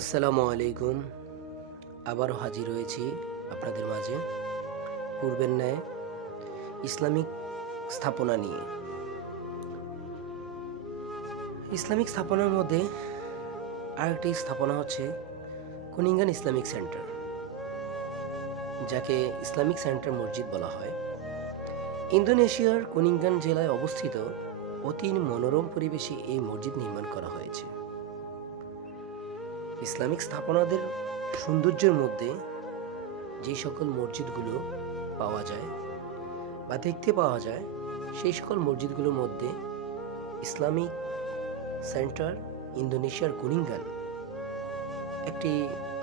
আসসালামু আলাইকুম। আবারও হাজির হয়েছি আপনাদের মাঝে পূর্বের ন্যায় ইসলামিক স্থাপনা নিয়ে। ইসলামিক স্থাপনার মধ্যে আরেকটি স্থাপনা হচ্ছে কুনিঙ্গান ইসলামিক সেন্টার, যাকে ইসলামিক সেন্টার মসজিদ বলা হয়। ইন্দোনেশিয়ার কুনিঙ্গান জেলায় অবস্থিত অতি মনোরম পরিবেশে এই মসজিদ নির্মাণ করা হয়েছে। ইসলামিক স্থাপনাদের সৌন্দর্যের মধ্যে যে সকল মসজিদগুলো পাওয়া যায় বা দেখতে পাওয়া যায়, সেই সকল মসজিদগুলোর মধ্যে ইসলামিক সেন্টার ইন্দোনেশিয়ার কুনিঙ্গান একটি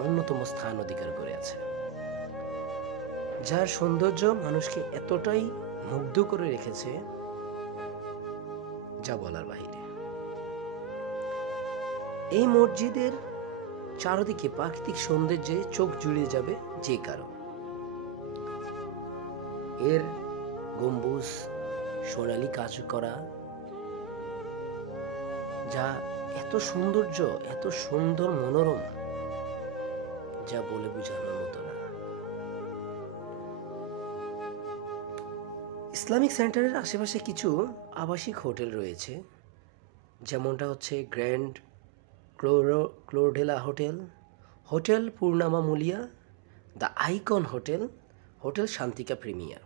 অন্যতম স্থান অধিকার করে আছে, যার সৌন্দর্য মানুষকে এতটাই মুগ্ধ করে রেখেছে যা বলার বাহিরে। এই মসজিদের চারদিকে প্রাকৃতিক সৌন্দর্যে চোখ জুড়িয়ে যাবে যে কারো। এর গম্বুজ সোনালি কাজ করা, যা এত সৌন্দর্য, এত সুন্দর মনোরম, যা বলে বোঝানোর মতো না। ইসলামিক সেন্টারের আশেপাশে কিছু আবাসিক হোটেল রয়েছে, যেমনটা হচ্ছে গ্র্যান্ড ক্লোরডেলা hotel, hotel Purnama Mulia, the Icon hotel, hotel Shantika premier.